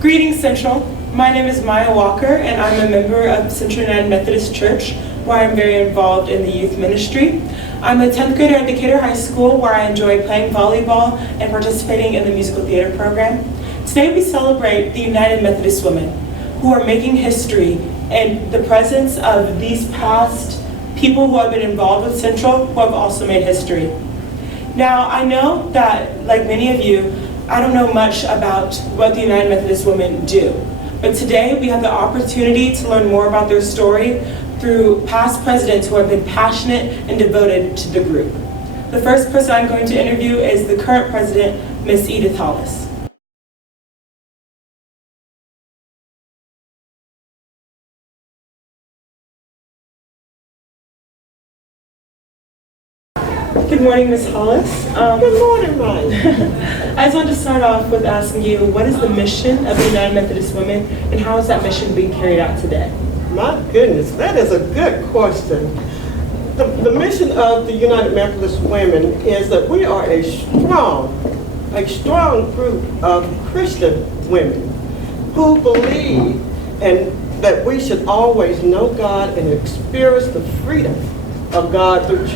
Greetings, Central. My name is Maya Walker, and I'm a member of Central United Methodist Church, where I'm very involved in the youth ministry. I'm a 10th grader at Decatur High School, where I enjoy playing volleyball and participating in the musical theater program. Today we celebrate the United Methodist Women, who are making history in the presence of these past people who have been involved with Central, who have also made history. Now, I know that, like many of you, I don't know much about what the United Methodist Women do, but today we have the opportunity to learn more about their story through past presidents who have been passionate and devoted to the group. The first person I'm going to interview is the current president, Miss Edith Hollis. Good morning, Ms. Hollis. Good morning, Mike. I just wanted to start off with asking you, what is the mission of the United Methodist Women, and how is that mission being carried out today? My goodness, that is a good question. The mission of the United Methodist Women is that we are a strong group of Christian women who believe and that we should always know God and experience the freedom of God through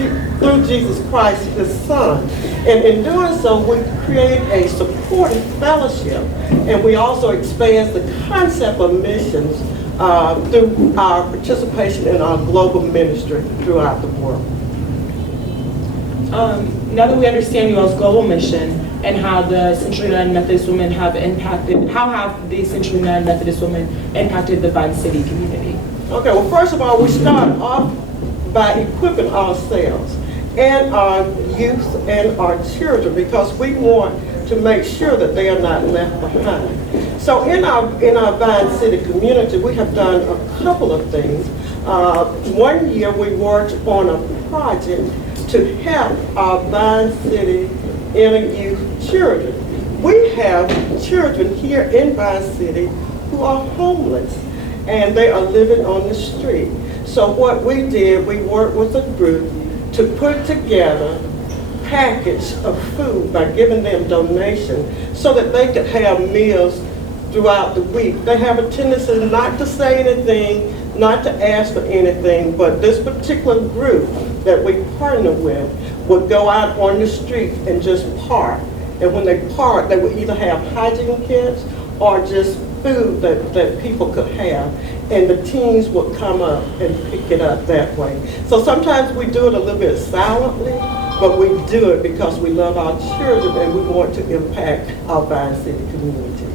Jesus Christ, His Son. And in doing so, we create a supportive fellowship, and we also expand the concept of missions through our participation in our global ministry throughout the world. Now that we understand you all's global mission and how the Central United Methodist Women have impacted, how have the Central United Methodist Women impacted the Vine City community? Okay, well, first of all, we start off by equipping ourselves and our youth and our children, because we want to make sure that they are not left behind. So in our Vine City community, we have done a couple of things. One year we worked on a project to help our Vine City inner youth children. We have children here in Vine City who are homeless and they are living on the street. So what we did, we worked with a group to put together a package of food by giving them donations so that they could have meals throughout the week, they have a tendency not to say anything, not to ask for anything, but this particular group that we partner with would go out on the street and just park. And when they park, they would either have hygiene kits or just food that people could have. And the teens would come up and pick it up that way. So sometimes we do it a little bit silently, but we do it because we love our children and we want to impact our Vine City community.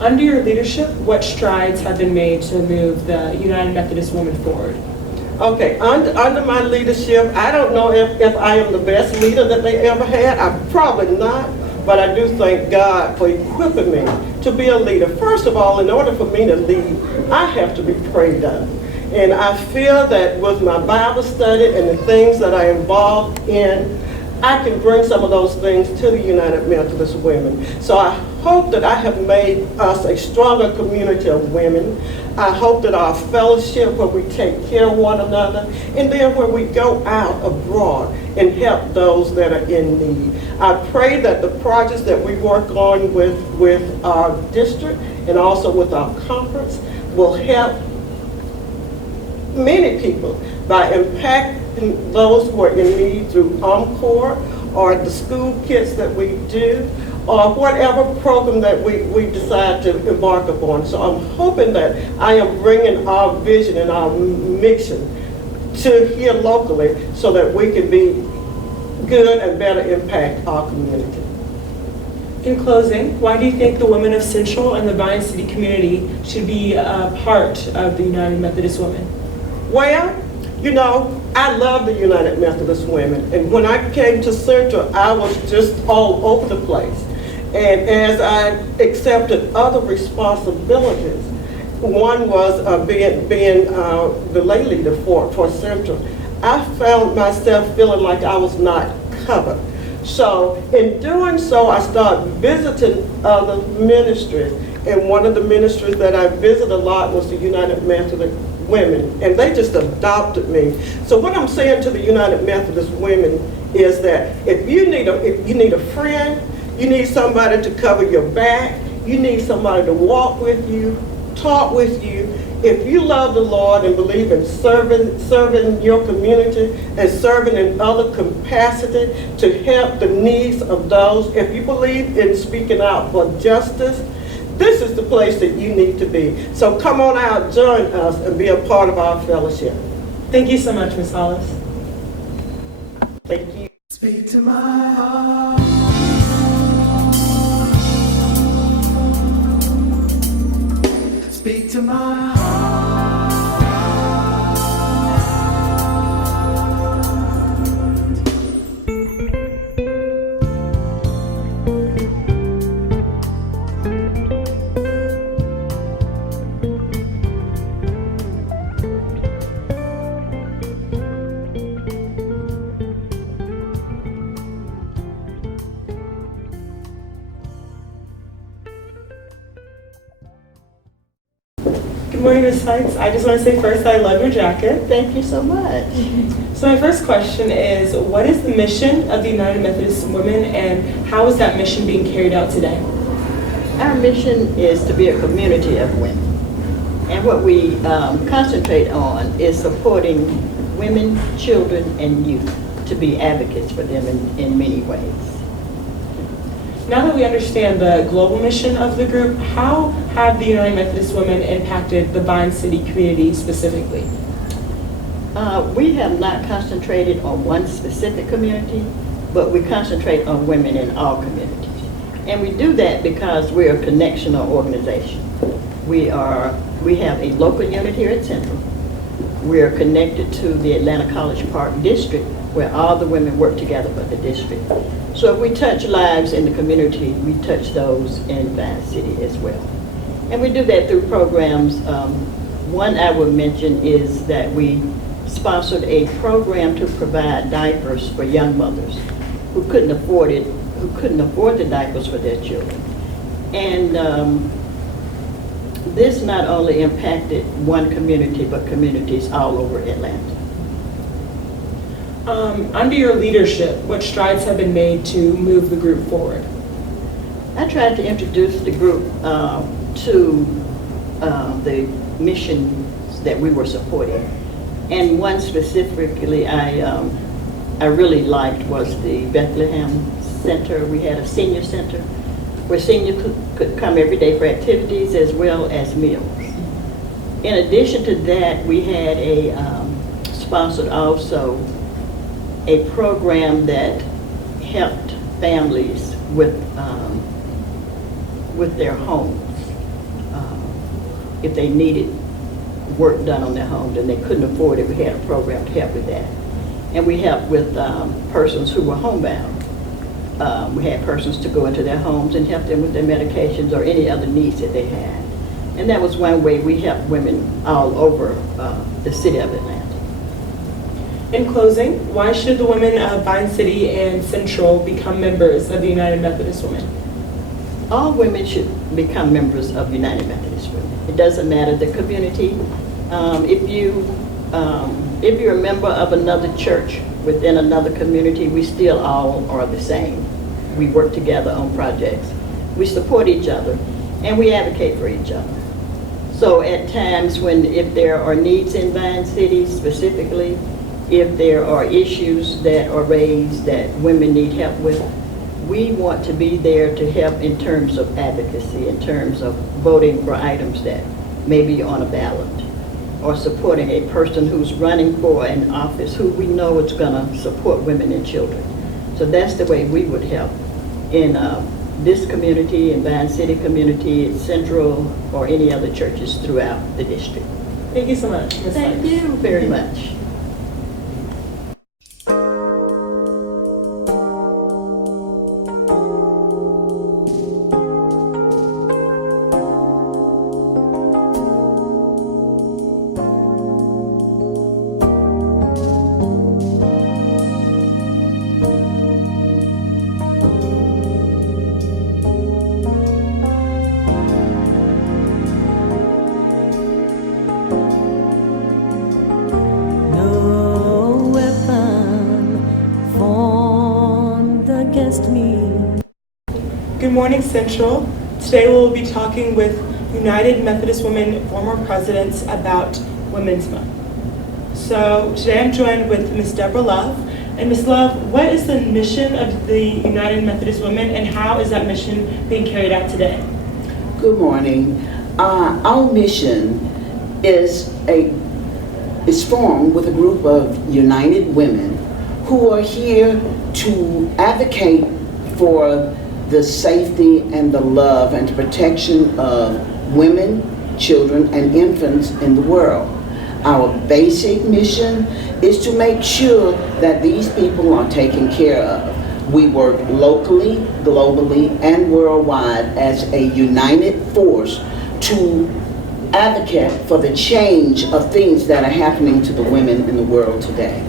Under your leadership, what strides have been made to move the United Methodist Women forward? Okay, under my leadership, I don't know if I am the best leader that they ever had. I'm probably not, but I do thank God for equipping me to be a leader. First of all, in order for me to lead, I have to be prayed up. And I feel that with my Bible study and the things that I involved in, I can bring some of those things to the United Methodist Women. So I hope that I have made us a stronger community of women. I hope that our fellowship, where we take care of one another, and then where we go out abroad and help those that are in need. I pray that the projects that we work on with our district and also with our conference will help many people by impacting those who are in need through Encore or the school kits that we do or whatever program that we decide to embark upon. So I'm hoping that I am bringing our vision and our mission to here locally so that we can be good and better impact our community. In closing, why do you think the women of Central and the Vine City community should be a part of the United Methodist Women? Well, you know, I love the United Methodist Women, and when I came to Central, I was just all over the place. And as I accepted other responsibilities, one was being the lay leader for Central, I found myself feeling like I was not covered. So in doing so, I started visiting other ministries, and one of the ministries that I visited a lot was the United Methodist Women, and they just adopted me. So what I'm saying to the United Methodist Women is that if you need a friend, you need somebody to cover your back, you need somebody to walk with you, talk with you. If you love the Lord and believe in serving your community and serving in other capacity to help the needs of those, if you believe in speaking out for justice, this is the place that you need to be. So come on out, join us, and be a part of our fellowship. Thank you so much, Ms. Hollis. Thank you. Speak to my heart. Speak to my heart. Good morning, Ms. Sykes. I just want to say first, I love your jacket. Thank you so much. So my first question is, what is the mission of the United Methodist Women and how is that mission being carried out today? Our mission is to be a community of women. And what we concentrate on is supporting women, children, and youth to be advocates for them in many ways. Now that we understand the global mission of the group, how have the United Methodist Women impacted the Vine City community specifically? We have not concentrated on one specific community, but we concentrate on women in all communities. And we do that because we're a connectional organization. We have a local unit here at Central. We're connected to the Atlanta College Park District, where all the women work together for the district. So if we touch lives in the community, we touch those in Vine City as well. And we do that through programs. One I would mention is that we sponsored a program to provide diapers for young mothers who couldn't afford the diapers for their children. And this not only impacted one community, but communities all over Atlanta. Under your leadership, what strides have been made to move the group forward? I tried to introduce the group to the missions that we were supporting. And one specifically I really liked was the Bethlehem Center. We had a senior center where seniors could come every day for activities as well as meals. In addition to that, we had sponsored also a program that helped families with their homes. If they needed work done on their homes and they couldn't afford it, we had a program to help with that. And we helped with persons who were homebound. We had persons to go into their homes and help them with their medications or any other needs that they had. And that was one way we helped women all over the city of Atlanta. In closing, why should the women of Vine City and Central become members of the United Methodist Women? All women should become members of United Methodist Women. It doesn't matter the community. If you're a member of another church within another community, we still all are the same. We work together on projects. We support each other, and we advocate for each other. So at times if there are needs in Vine City specifically, if there are issues that are raised that women need help with, we want to be there to help in terms of advocacy, in terms of voting for items that may be on a ballot, or supporting a person who's running for an office who we know is going to support women and children. So that's the way we would help in this community, in Vine City community, in Central, or any other churches throughout the district. Thank you so much, Ms. Thank Sykes. you very much. No weapon formed against me. Good morning, Central. Today we'll be talking with United Methodist Women former presidents about Women's Month. So today I'm joined with Ms. Deborah Love. And Ms. Love, what is the mission of the United Methodist Women and how is that mission being carried out today? Good morning. Our mission is formed with a group of united women who are here to advocate for the safety and the love and the protection of women, children, and infants in the world. Our basic mission is to make sure that these people are taken care of. We work locally, globally, and worldwide as a united force to advocate for the change of things that are happening to the women in the world today.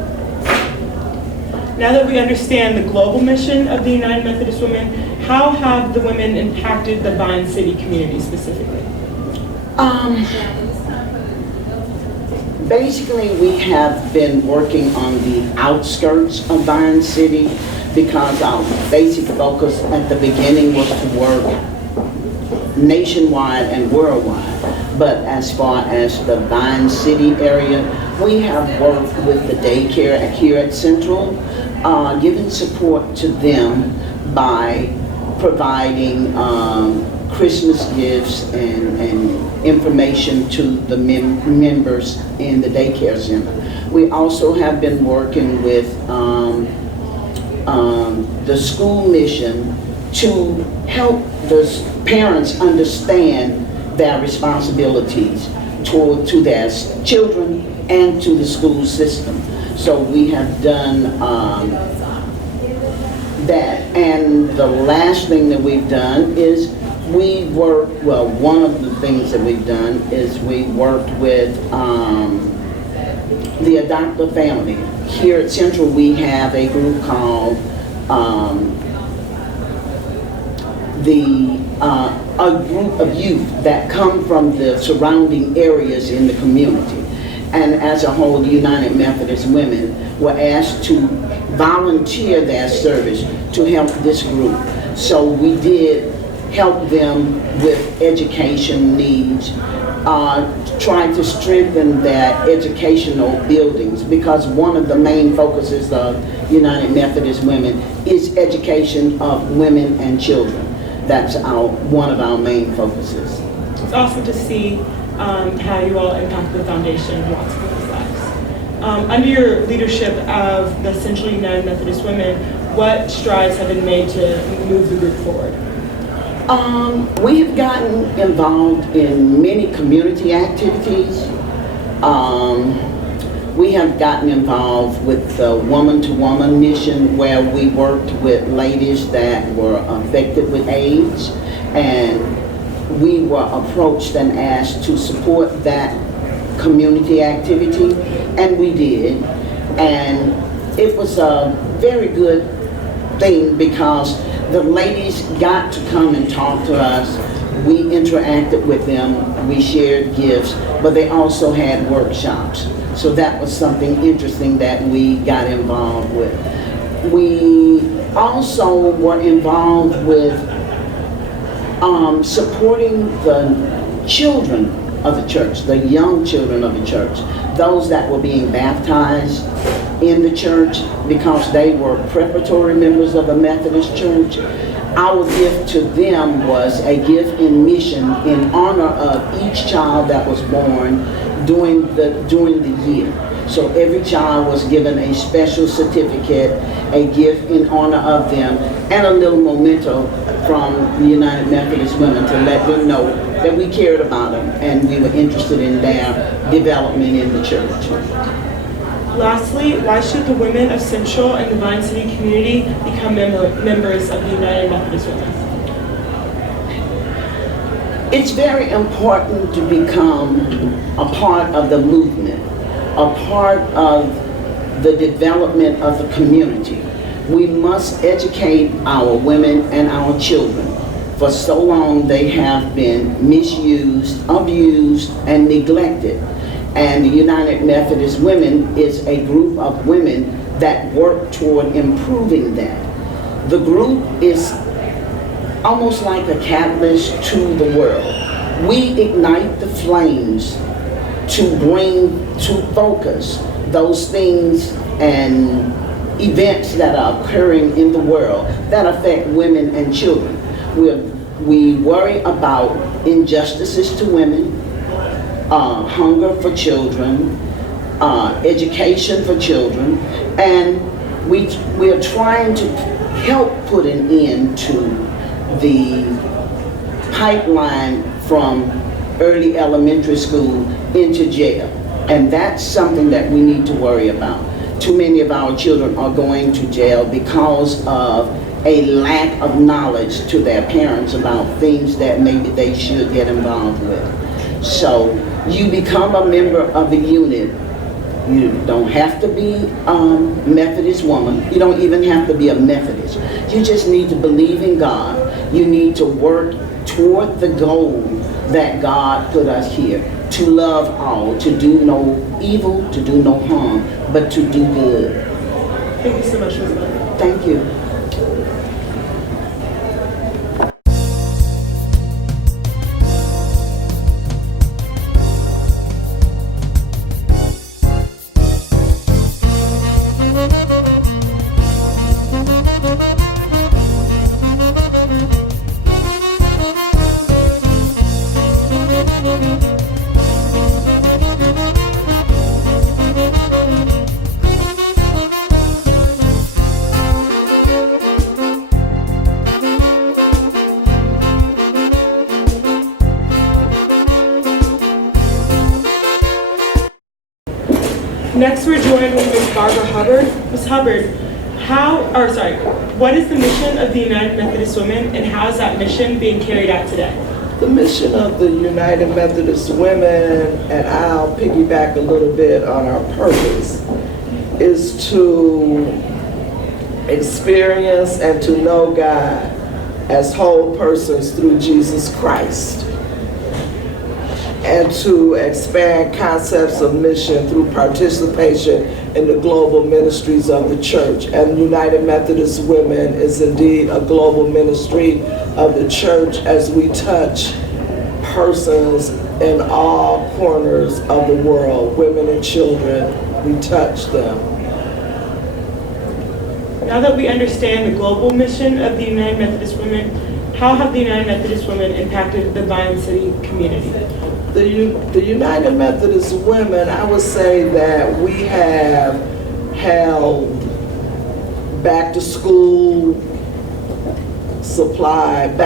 Now that we understand the global mission of the United Methodist Women, how have the women impacted the Vine City community specifically? Basically, we have been working on the outskirts of Vine City because our basic focus at the beginning was to work nationwide and worldwide. But as far as the Vine City area, we have worked with the daycare here at Central, giving support to them by providing Christmas gifts and information to the members in the daycare center. We also have been working with the school mission to help the parents understand their responsibilities to their children and to the school system. So we have done that. And the last thing that we've done is one of the things that we've done is we worked with the adoptive family. Here at Central, we have a group called a group of youth that come from the surrounding areas in the community. And as a whole, the United Methodist Women were asked to volunteer their service to help this group. So we did help them with education needs, trying to strengthen their educational buildings, because one of the main focuses of United Methodist Women is education of women and children. That's one of our main focuses. It's awesome to see how you all impact the foundation in lots of people's lives. Under your leadership of the Central United Methodist Women, what strides have been made to move the group forward? We have gotten involved in many community activities. We have gotten involved with the Woman-to-Woman mission, where we worked with ladies that were affected with AIDS, and we were approached and asked to support that community activity, and we did. And it was a very good thing because the ladies got to come and talk to us. We interacted with them, we shared gifts, but they also had workshops. So that was something interesting that we got involved with. We also were involved with supporting the children of the church, the young children of the church, those that were being baptized in the church because they were preparatory members of the Methodist Church. Our gift to them was a gift in mission in honor of each child that was born during the year. So every child was given a special certificate, a gift in honor of them, and a little memento from the United Methodist Women to let them know that we cared about them and we were interested in their development in the church. Lastly, why should the women of Central and the Vine City community become members of the United Methodist Women? It's very important to become a part of the movement, a part of the development of the community. We must educate our women and our children. For so long they have been misused, abused, and neglected. And the United Methodist Women is a group of women that work toward improving that. The group is almost like a catalyst to the world. We ignite the flames to bring to focus those things and events that are occurring in the world that affect women and children. We worry about injustices to women, hunger for children, education for children, and we are trying to help put an end to the pipeline from early elementary school into jail. And that's something that we need to worry about. Too many of our children are going to jail because of a lack of knowledge to their parents about things that maybe they should get involved with. So you become a member of the unit. You don't have to be a Methodist woman. You don't even have to be a Methodist. You just need to believe in God. You need to work toward the goal that God put us here, to love all, to do no evil, to do no harm, but to do good. Thank you so much, Ms. Miller. Thank you. Next, we're joined with Ms. Barbara Hubbard. Ms. Hubbard, what is the mission of the United Methodist Women, and how is that mission being carried out today? The mission of the United Methodist Women, and I'll piggyback a little bit on our purpose, is to experience and to know God as whole persons through Jesus Christ, and to expand concepts of mission through participation in the global ministries of the church. And United Methodist Women is indeed a global ministry of the church as we touch persons in all corners of the world, women and children, we touch them. Now that we understand the global mission of the United Methodist Women, how have the United Methodist Women impacted the Vine City community? The United Methodist Women, I would say that we have held back to school supplies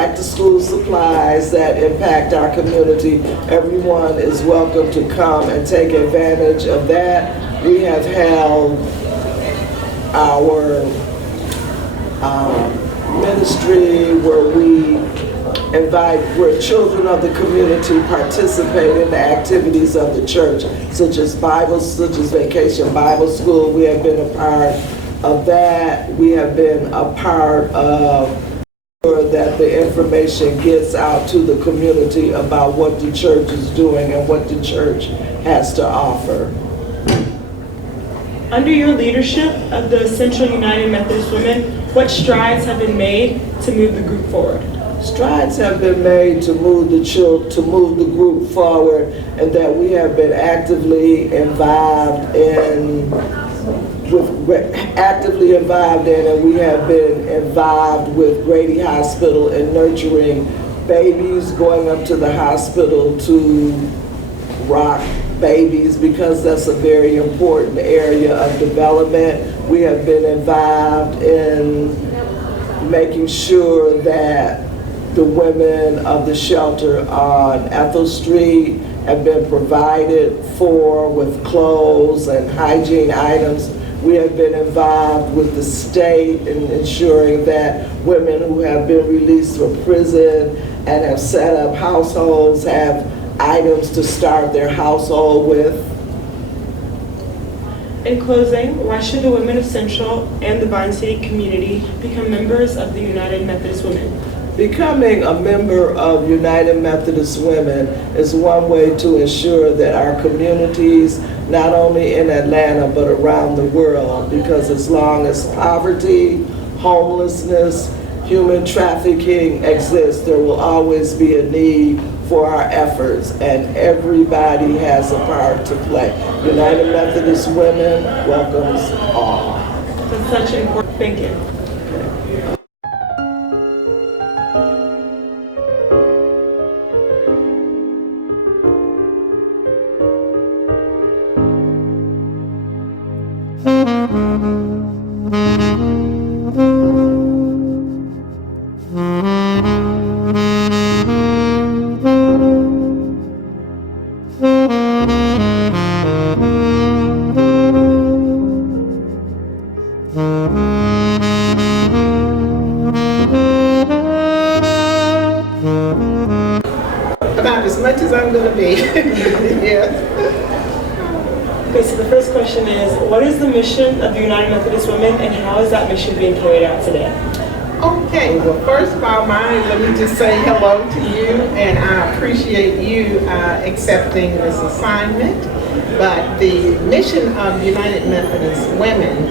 that impact our community. Everyone is welcome to come and take advantage of that. We have held our ministry where children of the community participate in the activities of the church, such as Vacation Bible School. We have been a part of that. We have been a part of that the information gets out to the community about what the church is doing and what the church has to offer. Under your leadership of the Central United Methodist Women, what strides have been made to move the group forward? Strides have been made to move the group forward, and that we have been actively involved in, and we have been involved with Grady Hospital in nurturing babies, going up to the hospital to rock babies, because that's a very important area of development. We have been involved in making sure that the women of the shelter on Ethel Street have been provided for with clothes and hygiene items. We have been involved with the state in ensuring that women who have been released from prison and have set up households have items to start their household with. In closing, why should the women of Central and the Vine City community become members of the United Methodist Women? Becoming a member of United Methodist Women is one way to ensure that our communities, not only in Atlanta but around the world, because as long as poverty, homelessness, human trafficking exists, there will always be a need for our efforts, and everybody has a part to play. United Methodist Women welcomes all. That's such an important, thank you. About as much as I'm going to be. Yes. Okay, so the first question is, what is the mission of the United Methodist Women, and how is that mission being carried out today? Okay, well, first of all, let me just say hello to you, and I appreciate you accepting this assignment. But the mission of United Methodist Women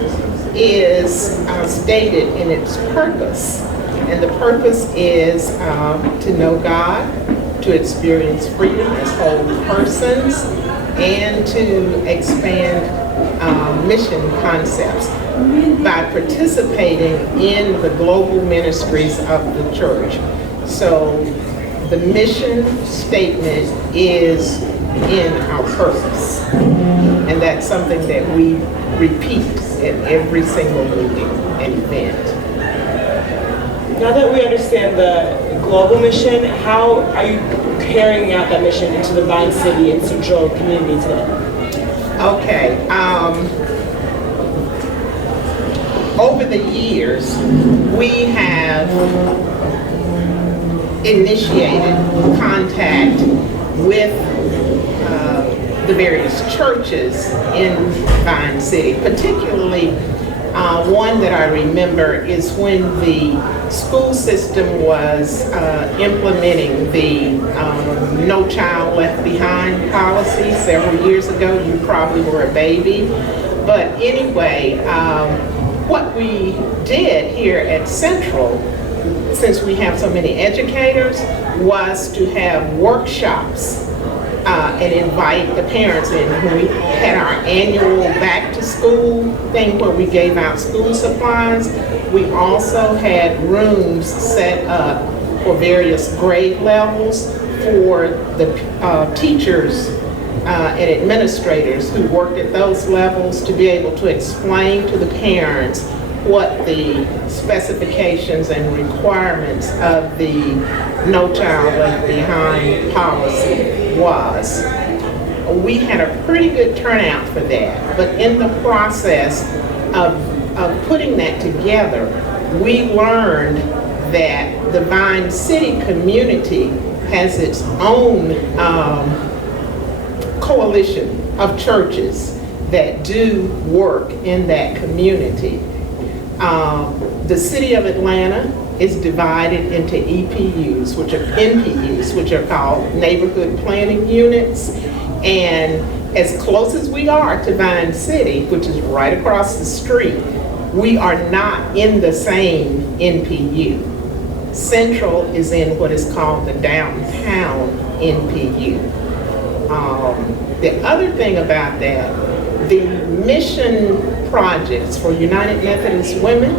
is stated in its purpose. And the purpose is to know God, to experience freedom as whole persons, and to expand mission concepts by participating in the global ministries of the church. So the mission statement is in our purpose, and that's something that we repeat at every single meeting and event. Now that we understand the global mission, how are you carrying out that mission into the Vine City and Central community today? Okay. Over the years, we have initiated contact with the various churches in Vine City. Particularly, one that I remember is when the school system was implementing the No Child Left Behind policy several years ago. You probably were a baby. But anyway, what we did here at Central since we have so many educators, was to have workshops and invite the parents in. We had our annual back to school thing where we gave out school supplies. We also had rooms set up for various grade levels for the teachers and administrators who worked at those levels to be able to explain to the parents what the specifications and requirements of the No Child Left Behind policy was. We had a pretty good turnout for that, but in the process of putting that together, we learned that the Vine City community has its own coalition of churches that do work in that community. The city of Atlanta is divided into EPUs, which are NPUs, which are called Neighborhood Planning Units. And as close as we are to Vine City, which is right across the street, we are not in the same NPU. Central is in what is called the downtown NPU. The other thing about that, the mission projects for United Methodist Women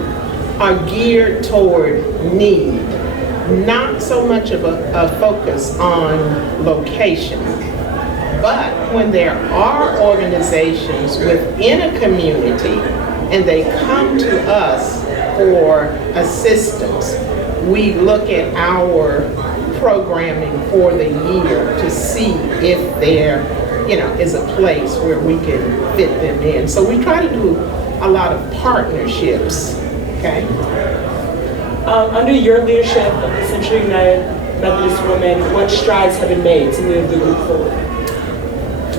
are geared toward need, not so much of a focus on location. But when there are organizations within a community and they come to us for assistance, we look at our programming for the year to see if there, is a place where we can fit them in. So we try to do a lot of partnerships, okay? Under your leadership of the Central United Methodist Women, what strides have been made to move the group forward?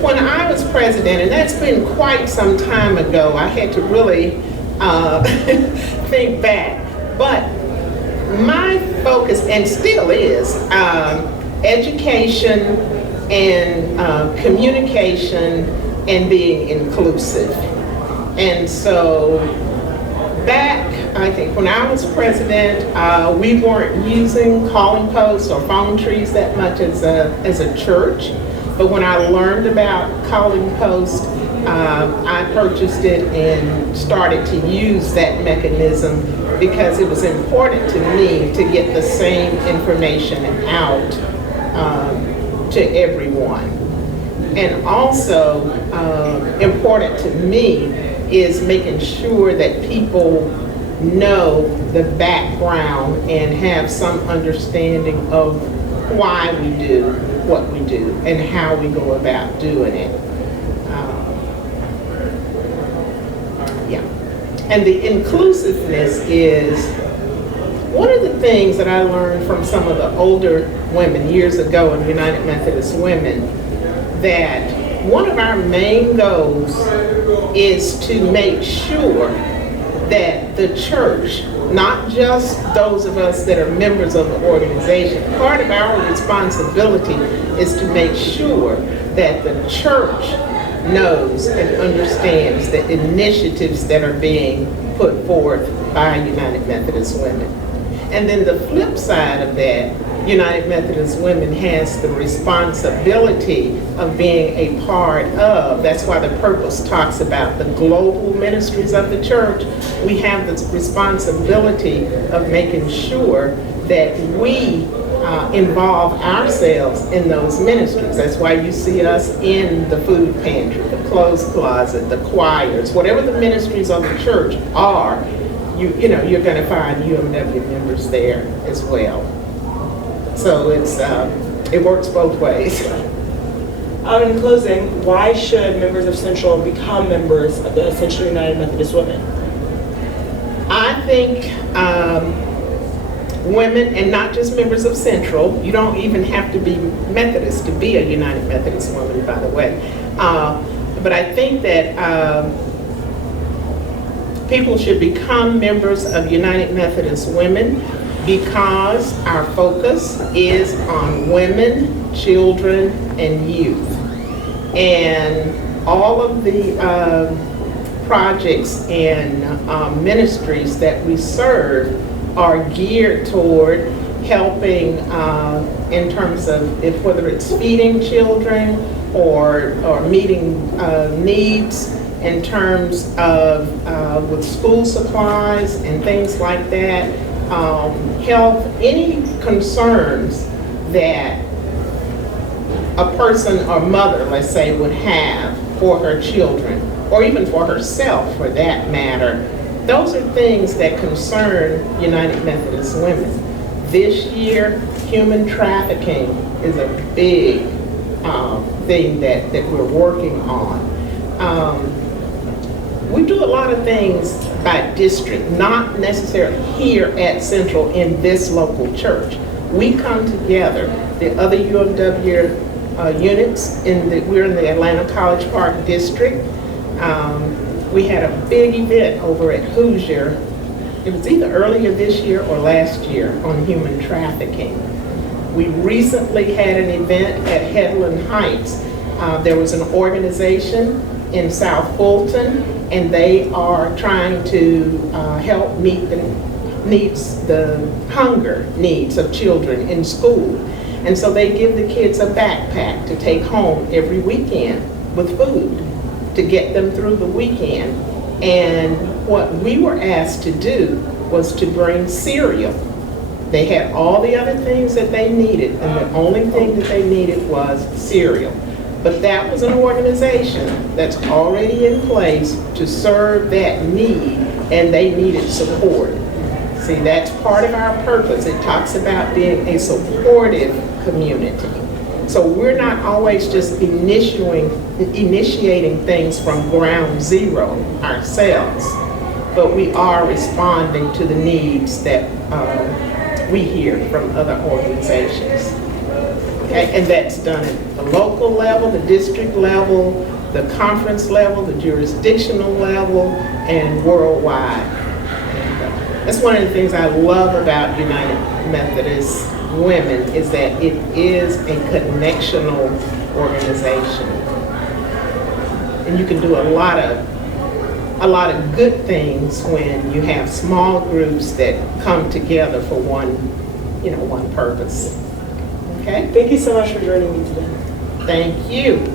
When I was president, and that's been quite some time ago, I had to really think back. But my focus, and still is, education and communication and being inclusive. And so back, I think when I was president, we weren't using calling posts or phone trees that much as a church. But when I learned about calling posts, I purchased it and started to use that mechanism because it was important to me to get the same information out to everyone. And also important to me is making sure that people know the background and have some understanding of why we do what we do and how we go about doing it. And the inclusiveness is one of the things that I learned from some of the older women years ago in United Methodist Women, that one of our main goals is to make sure that the church, not just those of us that are members of the organization, part of our responsibility is to make sure that the church knows and understands the initiatives that are being put forth by United Methodist Women. And then the flip side of that, United Methodist Women has the responsibility of being a part of, that's why the purpose talks about the global ministries of the church. We have this responsibility of making sure that we involve ourselves in those ministries. That's why you see us in the food pantry, the clothes closet, the choirs, whatever the ministries of the church are, you're going to find UMW members there as well. So it works both ways. In closing, why should members of Central become members of the Central United Methodist Women? I think women, and not just members of Central, you don't even have to be Methodist to be a United Methodist woman, by the way. But I think that people should become members of United Methodist Women because our focus is on women, children, and youth. And all of the projects and ministries that we serve are geared toward helping in terms of whether it's feeding children or meeting needs in terms of with school supplies and things like that, health, any concerns that a person or mother, let's say, would have for her children, or even for herself for that matter. Those are things that concern United Methodist Women. This year, human trafficking is a big thing that we're working on. We do a lot of things by district, not necessarily here at Central in this local church. We come together, the other UMW units, we're in the Atlanta College Park district. We had a big event over at Hoosier. It was either earlier this year or last year on human trafficking. We recently had an event at Headland Heights. There was an organization in South Fulton, and they are trying to help meet the hunger needs of children in school. And so they give the kids a backpack to take home every weekend with food to get them through the weekend. And what we were asked to do was to bring cereal. They had all the other things that they needed, and the only thing that they needed was cereal. But that was an organization that's already in place to serve that need, and they needed support. See, that's part of our purpose. It talks about being a supportive community. So we're not always just initiating things from ground zero ourselves, but we are responding to the needs that we hear from other organizations. Okay? And that's done at the local level, the district level, the conference level, the jurisdictional level, and worldwide. That's one of the things I love about United Methodist Women is that it is a connectional organization. And you can do a lot of good things when you have small groups that come together for one purpose. Okay? Thank you so much for joining me today. Thank you.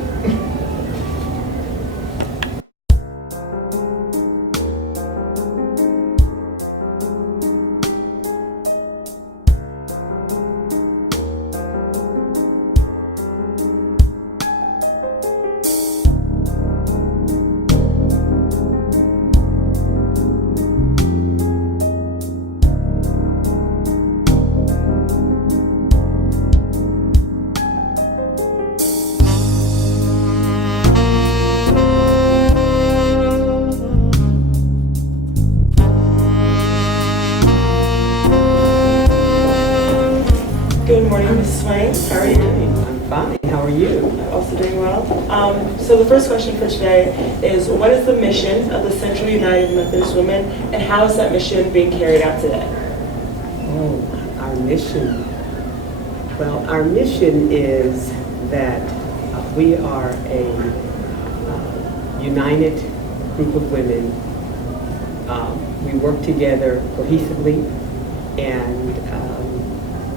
Good morning, Ms. Swain. How are you? I'm fine. How are you? I'm also doing well. So the first question for today is, what is the mission of the Central United Methodist Women, and how is that mission being carried out today? Oh, our mission. Well, our mission is that we are a united group of women. We work together cohesively, and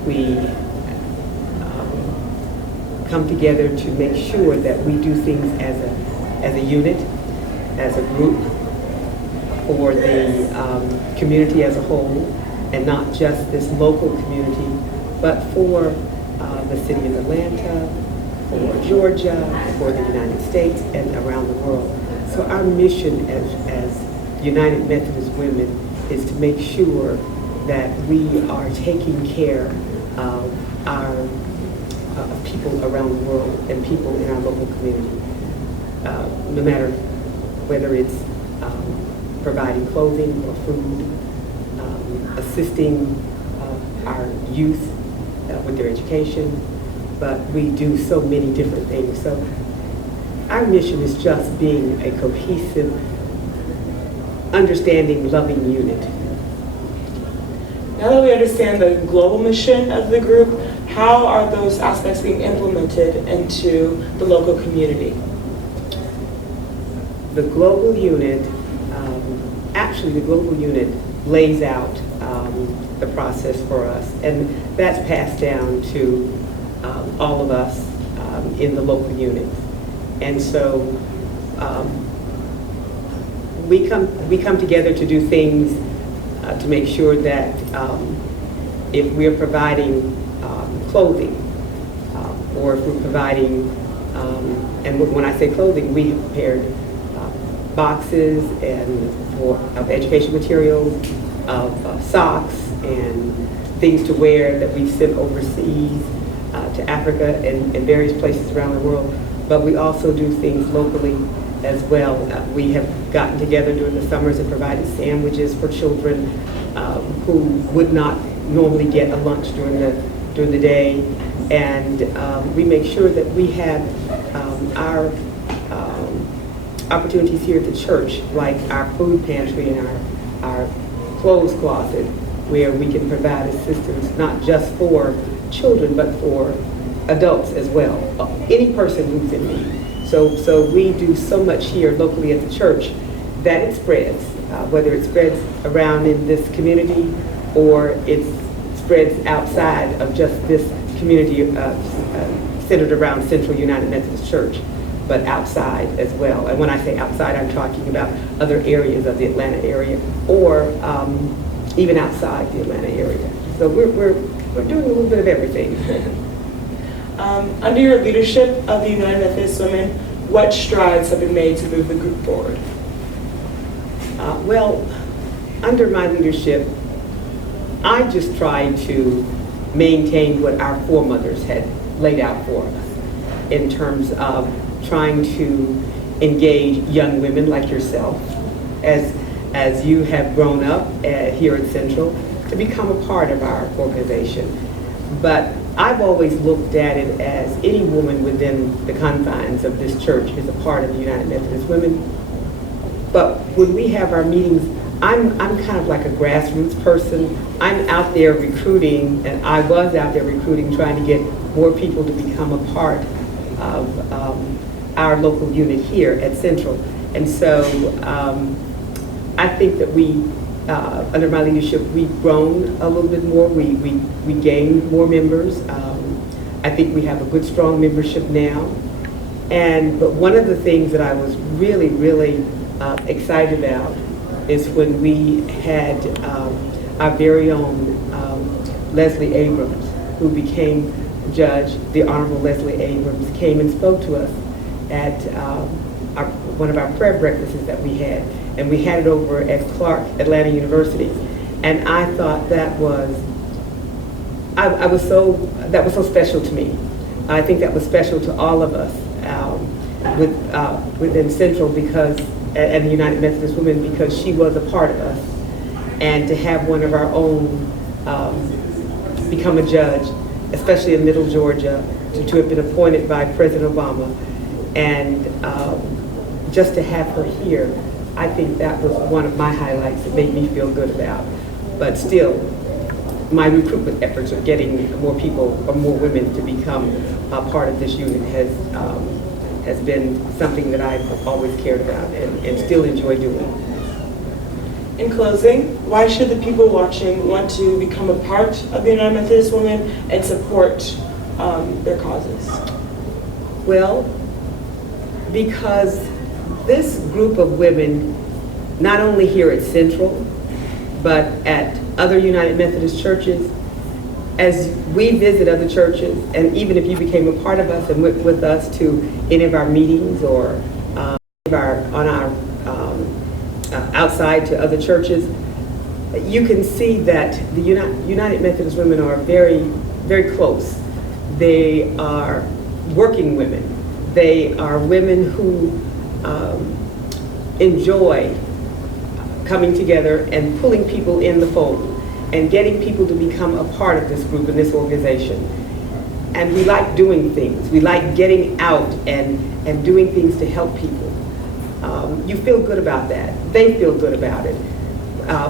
we come together to make sure that we do things as a unit, as a group, for the community as a whole, and not just this local community, but for the city of Atlanta, for Georgia, for the United States, and around the world. So our mission as United Methodist Women is to make sure that we are taking care of our people around the world and people in our local community, no matter whether it's providing clothing or food, assisting our youth with their education, but we do so many different things. So our mission is just being a cohesive, understanding, loving unit. Now that we understand the global mission of the group, how are those aspects being implemented into the local community? The global unit actually the global unit lays out the process for us, and that's passed down to all of us in the local units. And so we come together to do things to make sure that if we're providing clothing, or if we're providing, and when I say clothing, we have prepared boxes of education materials, of socks and things to wear that we've sent overseas to Africa and various places around the world. But we also do things locally as well. We have gotten together during the summers and provided sandwiches for children who would not normally get a lunch during the day, and we make sure that we have our opportunities here at the church, like our food pantry and our clothes closet, where we can provide assistance not just for children but for adults as well, any person who's in need. So we do so much here locally at the church that it spreads, whether it spreads around in this community or it spreads outside of just this community centered around Central United Methodist Church, but outside as well. And when I say outside, I'm talking about other areas of the Atlanta area, or even outside the Atlanta area. So we're doing a little bit of everything. Under your leadership of the United Methodist Women, what strides have been made to move the group forward? Well, under my leadership, I just tried to maintain what our foremothers had laid out for us in terms of trying to engage young women like yourself, as you have grown up here at Central, to become a part of our organization. But I've always looked at it as any woman within the confines of this church is a part of the United Methodist Women. But when we have our meetings, I'm kind of like a grassroots person. I'm out there recruiting, and I was out there recruiting, trying to get more people to become a part of our local unit here at Central. And so I think that we, under my leadership, we've grown a little bit more. We gained more members. I think we have a good, strong membership now. But one of the things that I was really, really excited about is when we had our very own Leslie Abrams, who became judge. The Honorable Leslie Abrams came and spoke to us at one of our prayer breakfasts that we had, and we had it over at Clark Atlanta University. And I thought that was that was so special to me. I think that was special to all of us within Central, because and the United Methodist Women, because she was a part of us. And to have one of our own become a judge, especially in Middle Georgia, to have been appointed by President Obama, and just to have her here, I think that was one of my highlights that made me feel good about. But still, my recruitment efforts of getting more people or more women to become a part of this unit has been something that I've always cared about and still enjoy doing. In closing, why should the people watching want to become a part of the United Methodist Women and support their causes? Well, because this group of women, not only here at Central, but at other United Methodist churches, as we visit other churches, and even if you became a part of us and went with us to any of our meetings or outside to other churches, you can see that the United Methodist Women are very, very close. They are working women. They are women who enjoy coming together and pulling people in the fold and getting people to become a part of this group and this organization. And we like doing things. We like getting out and doing things to help people. You feel good about that. They feel good about it.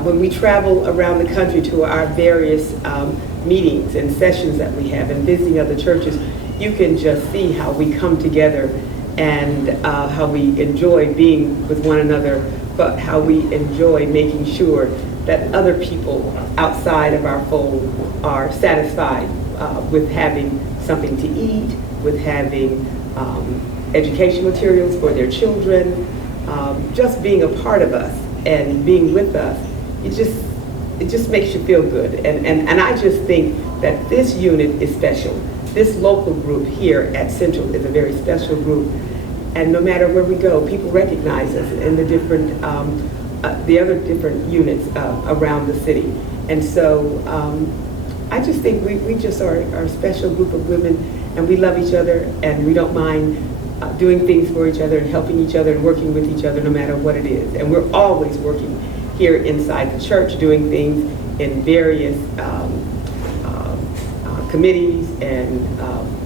When we travel around the country to our various meetings and sessions that we have and visiting other churches, you can just see how we come together and how we enjoy being with one another, but how we enjoy making sure that other people outside of our fold are satisfied with having something to eat, with having education materials for their children, just being a part of us and being with us. It just makes you feel good. And I just think that this unit is special. This local group here at Central is a very special group. And no matter where we go, people recognize us in the different, the other different units around the city. And so I just think we just are a special group of women, and we love each other, and we don't mind doing things for each other and helping each other and working with each other no matter what it is. And we're always working here inside the church, doing things in various committees, and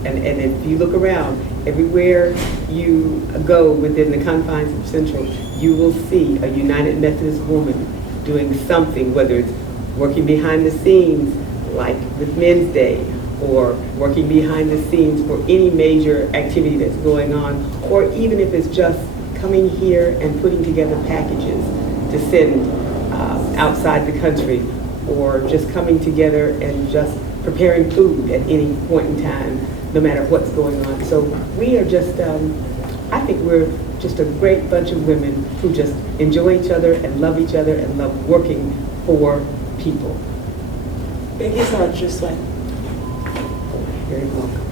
if you look around, everywhere you go within the confines of Central, you will see a United Methodist woman doing something, whether it's working behind the scenes, like with Men's Day, or working behind the scenes for any major activity that's going on, or even if it's just coming here and putting together packages to send outside the country, or just coming together and just preparing food at any point in time, no matter what's going on. So we are just, I think we're just a great bunch of women who just enjoy each other and love each other and love working for people. Thank you so much, Jocelyn. Very welcome.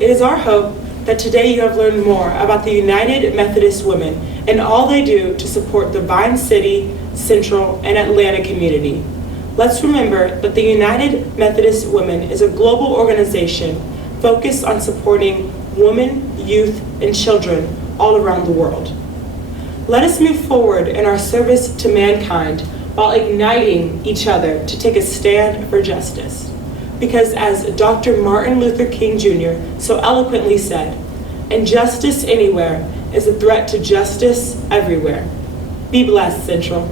It is our hope that today you have learned more about the United Methodist Women and all they do to support the Vine City, Central, and Atlanta community. Let's remember that the United Methodist Women is a global organization focused on supporting women, youth, and children all around the world. Let us move forward in our service to mankind while igniting each other to take a stand for justice. Because as Dr. Martin Luther King Jr. so eloquently said, injustice anywhere is a threat to justice everywhere. Be blessed, Central.